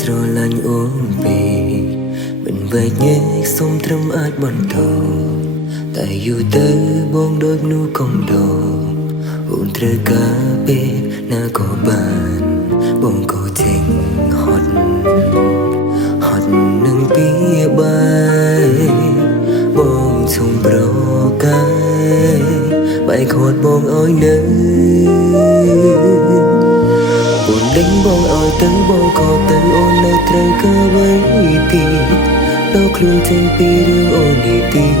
ស្រឡាញ់អូនពេកមិនវែកញែកសុំត្រឹមអាចបន្តតែយូរទៅបងដូចមនុស្សកុំដងអូនត្រូវការពេលណាក៏បានបងក៏ចេញហត់នឹងពីបាយបងឈុំប្រកាយបែកខាត់បងអើយនៅអូនដេញបងអើយទៅបងក៏ទៅអូននៅត្រូវការអ្វីទៀតដល់ខ្លួនចេញពីរឿងអូននេះទៀត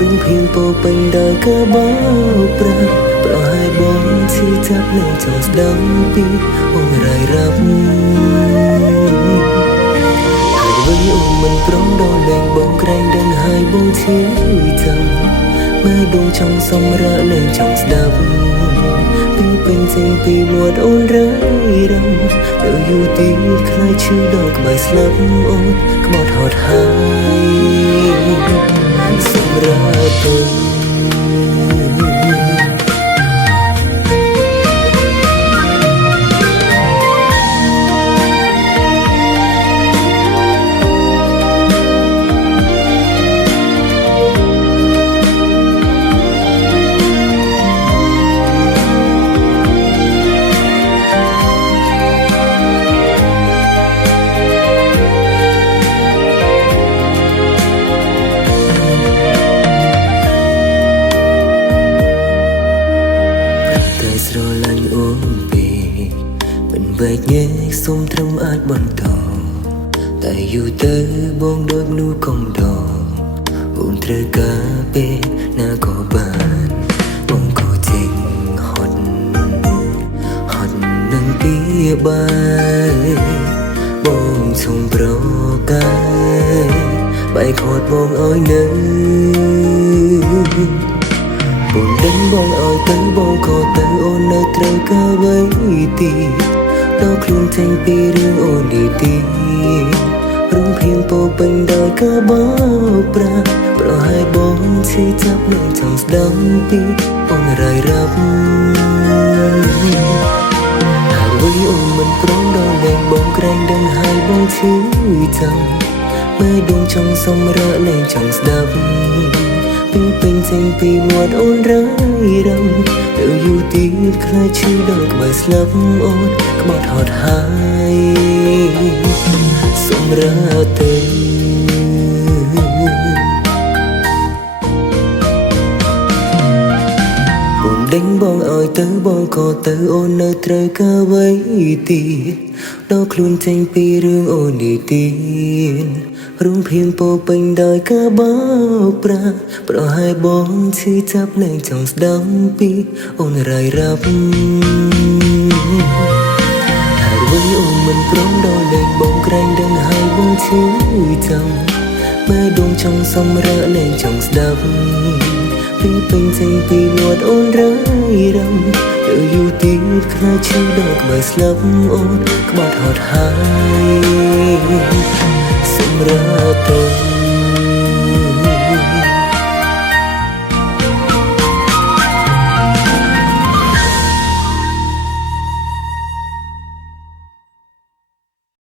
រឿងភៀងពោពេញដោយការបោកប្រាស់ប្រហែលបងឈឺចាប់នៅចង់ស្ដាប់ពីអូនរាយរាប់ហើយវិញអូនមិនព្រមដល់លែងបងក្រែងដឹងហើយបងឈឺចាំម៉ែបងចង់សម្រាកនៅចង់ស្ដាប់ពីពេញចេញពីមាត់អូនរាយរំទៅយូរទីខ្លាចឈឺដល់ក្បែរស្លាប់អូនខ្មោចហត់ហើយសម្រាប់ទៅស្រឡាញ់អូនពេកមិនវែកញែកសុំត្រឹមអាចបន្តតែយូរទៅបងដូចមនុស្សកុំដងអូនត្រូវការពេលណាក៏បានបងក៏ចេញហត់នឹងពីបាយបងឈុំប្រកាយបែកខាត់បងអើយនៅបងដេញបងអើយទៅបងក៏ទៅអូននៅត្រូវការអ្វីទៀតដល់ខ្លួនចេញពីរឿងអូននេះទៀតរឿងភៀងពោពេញដោយការបោកប្រាស់ប្រហែលបងឈឺចាប់នៅចង់ស្ដាប់ពីអូនរាយរាប់ហើយវិញអូនមិនព្រមដល់លែងបងក្រែងដឹងហើយបងឈឺចាំម៉ែដួងចង់សម្រាកលែងចង់ស្ដាប់ពីពេញចេញពីមាត់អូនរាយរំទៅយូរទៀតខ្លាចឈឺដល់ក្បែរស្លាប់អូនក្បត់ហត់ហើយសម្រាប់ទៅបងដេញបងអើយទៅបងក៏ទៅអូននៅត្រូវការអ្វីទៀតដល់ខ្លួនចេញពីរឿងអូននេះទៀតរួមភៀងពោពេញដោយការបោកប្រាស់ប្រហែលបងឈឺចាប់លែងចង់ស្ដាប់ពីអូនរាយរាប់ហើយវិញអូនមិនព្រមដល់លែងបងក្រែងដឹងហើយបងឈឺចាំម៉ែដួងចង់សម្រាកលែងចង់ស្ដាប់ពីពេញចេញពីមាត់អូនរាយរំទៅយូរទៀតខ្លាចឈឺដល់ក្បែរស្លាប់អូនក្បត់ហត់ហើយសម្រាប់ទៅ